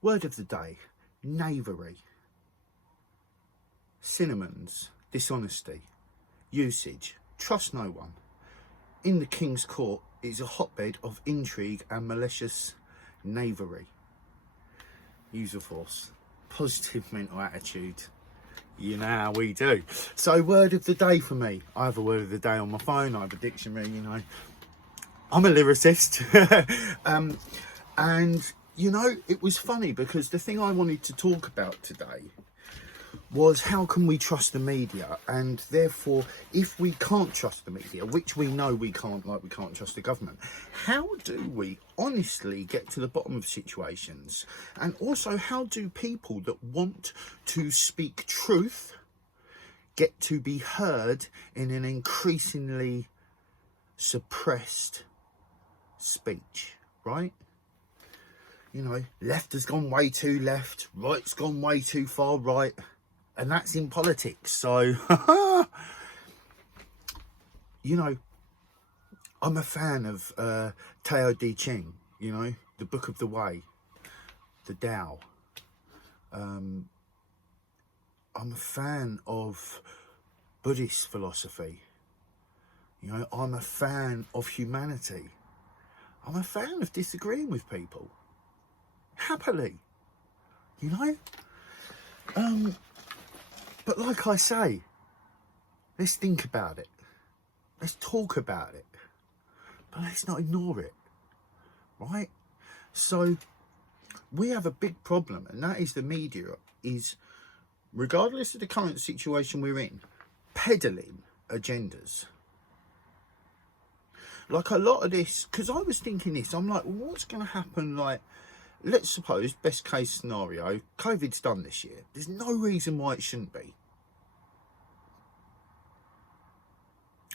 Word of the day, knavery. Synonyms, dishonesty. Usage, trust no one. In the King's Court is a hotbed of intrigue and malicious knavery. Use of force, positive mental attitude. You know how we do. So word of the day for me. I have a word of the day on my phone. I have a dictionary, you know. I'm a lyricist. And, you know, it was funny because the thing I wanted to talk about today was how can we trust the media, and therefore if we can't trust the media, which we know we can't, like we can't trust the government, how do we honestly get to the bottom of situations? And also, how do people that want to speak truth get to be heard in an increasingly suppressed speech, right? You know, left has gone way too left, right's gone way too far right. And that's in politics. So, you know, I'm a fan of Tao Te Ching, you know, the Book of the Way, the Tao. I'm a fan of Buddhist philosophy. You know, I'm a fan of humanity. I'm a fan of disagreeing with people. Happily. You know? But like I say, let's think about it. Let's talk about it. But let's not ignore it. Right? So, we have a big problem, and that is the media is, regardless of the current situation we're in, peddling agendas. Like a lot of this, because I was thinking this, I'm like, well, what's going to happen, like, let's suppose, best case scenario, COVID's done this year. There's no reason why it shouldn't be.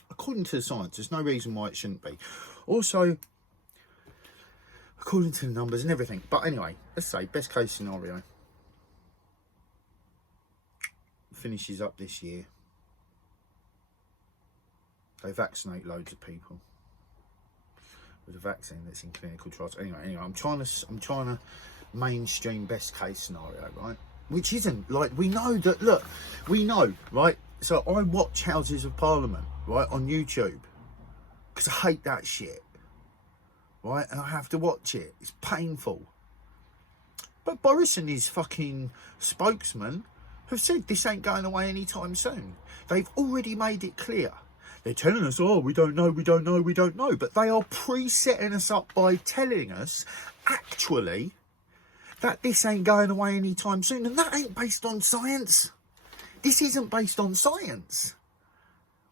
According to the science, there's no reason why it shouldn't be. Also, according to the numbers and everything. But anyway, let's say best case scenario. Finishes up this year. They vaccinate loads of people with a vaccine that's in clinical trials. Anyway, I'm trying to mainstream best case scenario, right? Which isn't, like, we know that, look, we know, right? So I watch Houses of Parliament, right, on YouTube, because I hate that shit, right? And I have to watch it. It's painful. But Boris and his fucking spokesman have said this ain't going away anytime soon. They've already made it clear. They're telling us, oh, we don't know. But they are pre-setting us up by telling us, actually, that this ain't going away anytime soon. And that ain't based on science. This isn't based on science.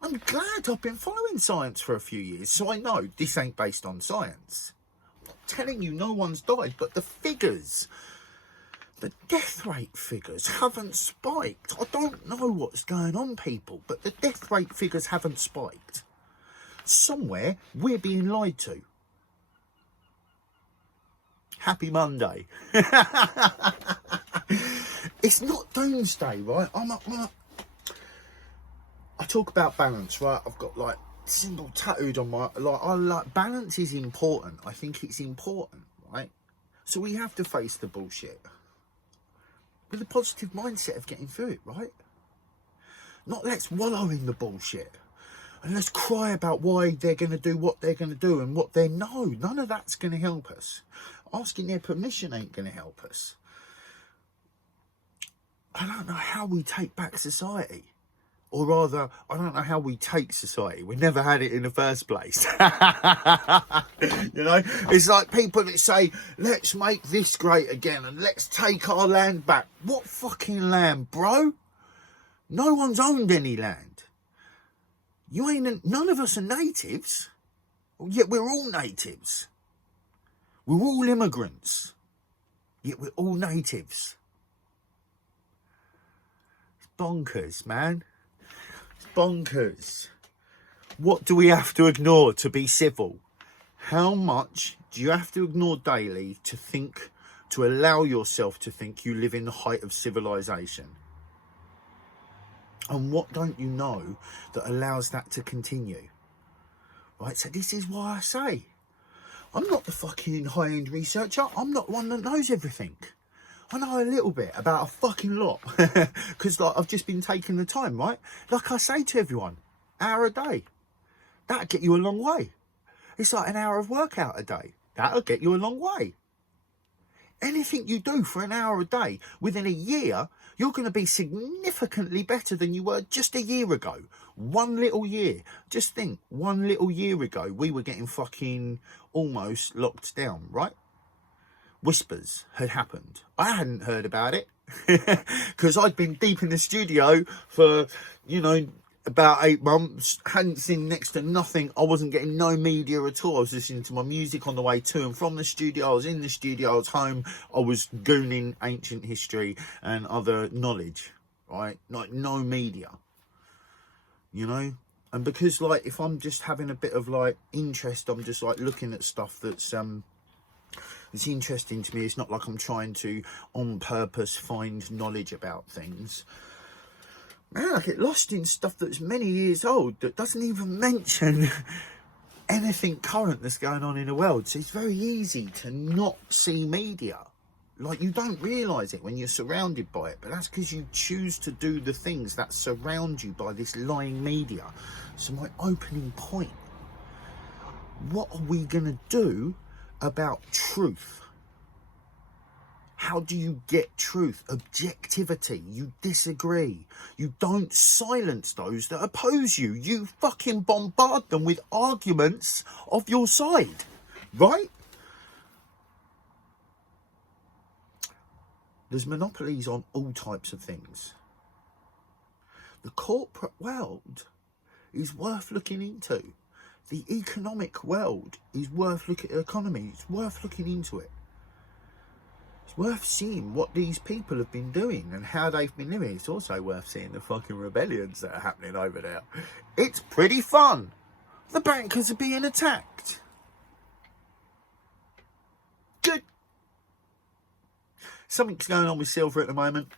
I'm glad I've been following science for a few years, so I know this ain't based on science. I'm not telling you no one's died, but the figures, the death rate figures haven't spiked. I don't know what's going on, people, but the death rate figures haven't spiked. Somewhere we're being lied to. Happy Monday. It's not doomsday, right? I talk about balance, right? I've got like symbol tattooed on my, like balance is important. I think it's important, right? So we have to face the bullshit with a positive mindset of getting through it, right? Not let's wallow in the bullshit and let's cry about why they're going to do what they're going to do and what they're, no, none of that's going to help us. Asking their permission ain't going to help us. I don't know how we take back society. Or rather, I don't know how we take society. We never had it in the first place. You know, it's like people that say, let's make this great again and let's take our land back. What fucking land, bro? No one's owned any land. You ain't, none of us are natives. Yet we're all natives. We're all immigrants. Yet we're all natives. It's bonkers, man. Bonkers. What do we have to ignore to be civil? How much do you have to ignore daily to think, to allow yourself to think you live in the height of civilization? And what don't you know that allows that to continue? Right, so this is why I say, I'm not the fucking high-end researcher. I'm not one that knows everything. I know a little bit about a fucking lot. Because like I've just been taking the time, right? Like I say to everyone, hour a day. That'll get you a long way. It's like an hour of workout a day. That'll get you a long way. Anything you do for an hour a day, within a year, you're going to be significantly better than you were just a year ago. One little year. Just think, 1 little year ago, we were getting fucking almost locked down, right? Whispers had happened. I hadn't heard about it because I'd been deep in the studio for, you know, about 8 months, hadn't seen next to nothing. I wasn't getting no media at all. I was listening to my music on the way to and from the studio. I was in the studio, I was home. I was gooning ancient history and other knowledge, right? Like no media, you know? And because like, if I'm just having a bit of like interest, I'm just like looking at stuff that's it's interesting to me. It's not like I'm trying to on purpose find knowledge about things. Man, I get lost in stuff that's many years old that doesn't even mention anything current that's going on in the world. So it's very easy to not see media. Like, you don't realise it when you're surrounded by it, but that's because you choose to do the things that surround you by this lying media. So my opening point, what are we going to do about truth? How do you get truth? Objectivity. You disagree. You don't silence those that oppose you. You fucking bombard them with arguments of your side, right? There's monopolies on all types of things. The corporate world is worth looking into. The economic world is worth looking at. Economy, it's worth looking into it. It's worth seeing what these people have been doing and how they've been living. It's also worth seeing the fucking rebellions that are happening over there. It's pretty fun. The bankers are being attacked. Good. Something's going on with silver at the moment.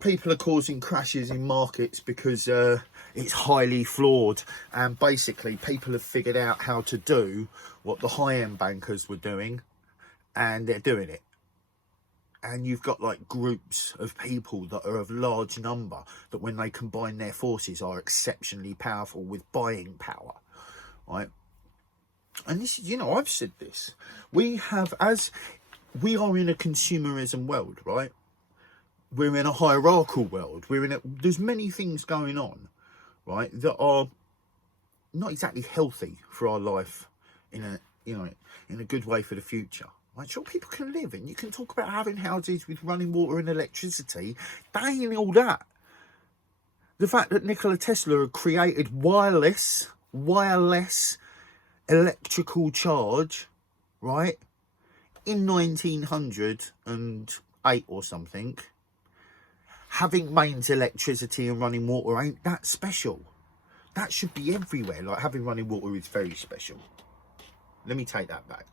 People are causing crashes in markets because it's highly flawed. And basically, people have figured out how to do what the high-end bankers were doing. And they're doing it. And you've got like groups of people that are of large number that when they combine their forces are exceptionally powerful with buying power, right? And this, you know, I've said this. We have, as we are in a consumerism world, right? We're in a hierarchical world. There's many things going on, right, that are not exactly healthy for our life in a good way for the future. Right, sure, people can live, and you can talk about having houses with running water and electricity. That ain't all that. The fact that Nikola Tesla had created wireless electrical charge, right, in 1908 or something, having mains electricity and running water ain't that special. That should be everywhere. Like, having running water is very special. Let me take that back.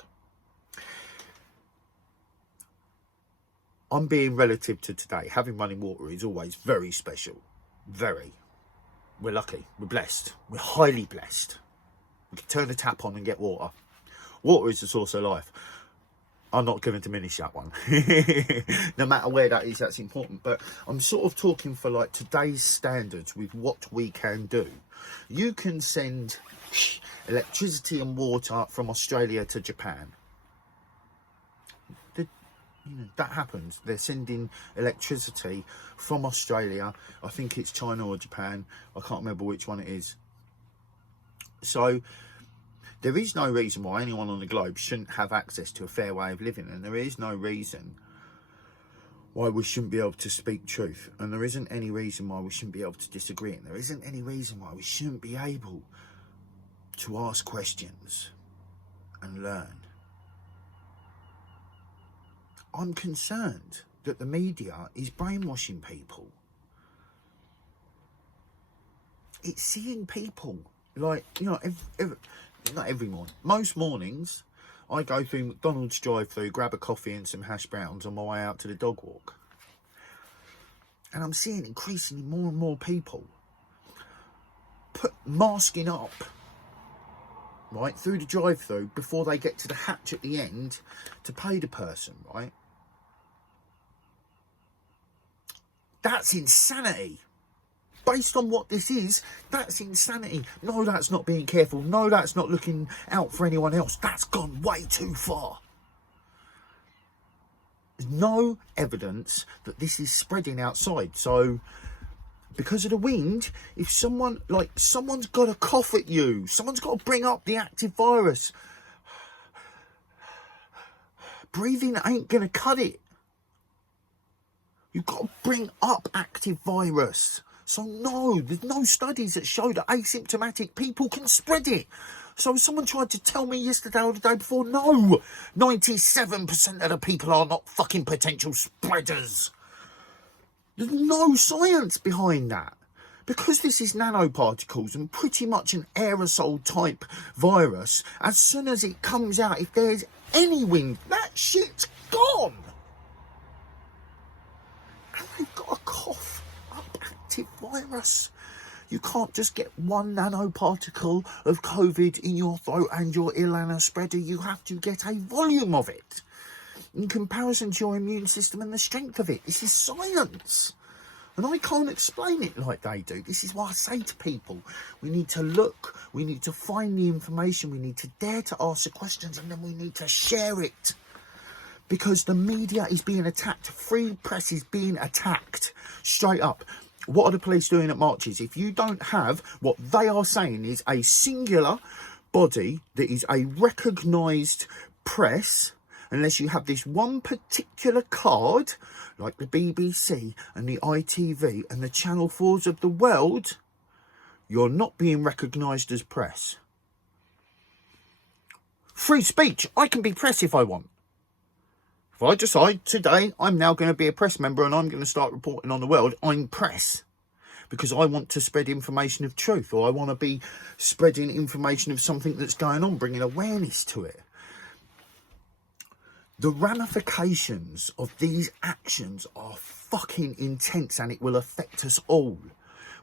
I'm being relative to today. Having running water is always very special. Very. We're lucky. We're blessed. We're highly blessed. We can turn the tap on and get water. Water is the source of life. I'm not going to diminish that one. No matter where that is, that's important. But I'm sort of talking for like today's standards with what we can do. You can send electricity and water from Australia to Japan. That happens. They're sending electricity from Australia. I think it's China or Japan. I can't remember which one it is. So there is no reason why anyone on the globe shouldn't have access to a fair way of living. And there is no reason why we shouldn't be able to speak truth. And there isn't any reason why we shouldn't be able to disagree. And there isn't any reason why we shouldn't be able to ask questions and learn. I'm concerned that the media is brainwashing people. It's seeing people like, you know, not every morning. Most mornings, I go through McDonald's drive-through, grab a coffee and some hash browns on my way out to the dog walk. And I'm seeing increasingly more and more people masking up, right, through the drive-through before they get to the hatch at the end to pay the person, right? That's insanity. Based on what this is, that's insanity. No, that's not being careful. No, that's not looking out for anyone else. That's gone way too far. There's no evidence that this is spreading outside. So, because of the wind, if someone's got to cough at you, someone's got to bring up the active virus. Breathing ain't going to cut it. You've got to bring up active virus. So no, there's no studies that show that asymptomatic people can spread it. So someone tried to tell me yesterday or the day before, no, 97% of the people are not fucking potential spreaders. There's no science behind that. Because this is nanoparticles and pretty much an aerosol type virus, as soon as it comes out, if there's any wind, that shit's gone. And they've got a cough up active virus. You can't just get one nanoparticle of COVID in your throat and you're ill and a spreader. You have to get a volume of it in comparison to your immune system and the strength of it. This is science. And I can't explain it like they do. This is why I say to people, we need to look, we need to find the information, we need to dare to ask the questions, and then we need to share it. Because the media is being attacked. Free press is being attacked. Straight up. What are the police doing at marches? If you don't have what they are saying is a singular body that is a recognised press, unless you have this one particular card, like the BBC and the ITV and the Channel 4s of the world, you're not being recognised as press. Free speech. I can be press if I want. If I decide today I'm now going to be a press member and I'm going to start reporting on the world, I'm press. Because I want to spread information of truth, or I want to be spreading information of something that's going on, bringing awareness to it. The ramifications of these actions are fucking intense, and it will affect us all.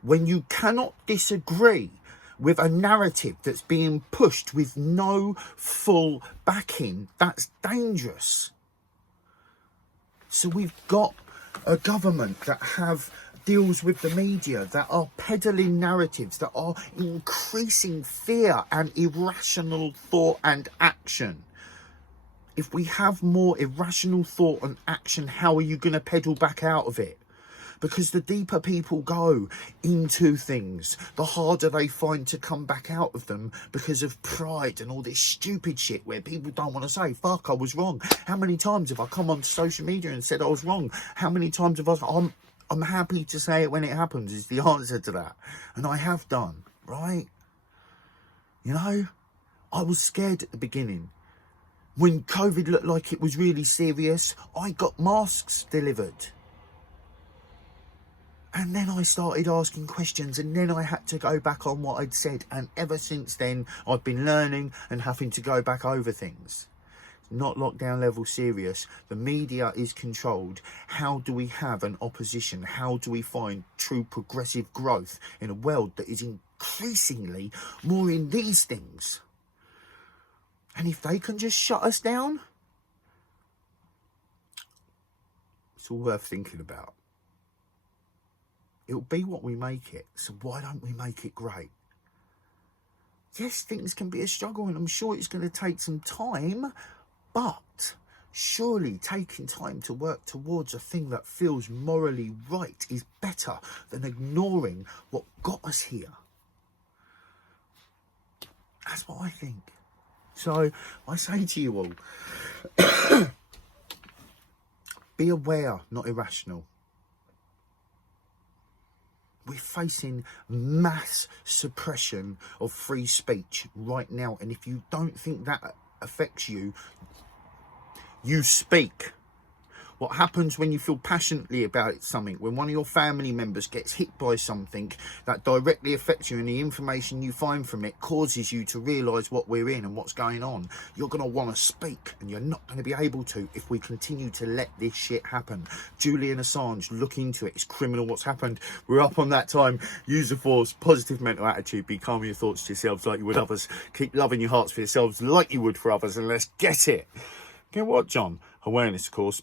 When you cannot disagree with a narrative that's being pushed with no full backing, that's dangerous. So we've got a government that deals with the media, that are peddling narratives, that are increasing fear and irrational thought and action. If we have more irrational thought and action, how are you going to pedal back out of it? Because the deeper people go into things, the harder they find to come back out of them because of pride and all this stupid shit where people don't want to say, fuck, I was wrong. How many times have I come onto social media and said I was wrong? How many times have I'm happy to say it when it happens is the answer to that. And I have done, right? You know, I was scared at the beginning. When COVID looked like it was really serious, I got masks delivered. And then I started asking questions, and then I had to go back on what I'd said. And ever since then, I've been learning and having to go back over things. Not lockdown level serious. The media is controlled. How do we have an opposition? How do we find true progressive growth in a world that is increasingly more in these things? And if they can just shut us down, it's all worth thinking about. It'll be what we make it. So why don't we make it great? Yes, things can be a struggle, and I'm sure it's going to take some time, but surely taking time to work towards a thing that feels morally right is better than ignoring what got us here. That's what I think. So I say to you all, be aware, not irrational. We're facing mass suppression of free speech right now. And if you don't think that affects you, you speak. What happens when you feel passionately about something, when one of your family members gets hit by something that directly affects you and the information you find from it causes you to realise what we're in and what's going on, you're going to want to speak, and you're not going to be able to if we continue to let this shit happen. Julian Assange, look into it. It's criminal what's happened. We're up on that time. Use the force, positive mental attitude, be calm in your thoughts to yourselves like you would others. Keep loving your hearts for yourselves like you would for others, and let's get it. Get what, John? Awareness, of course.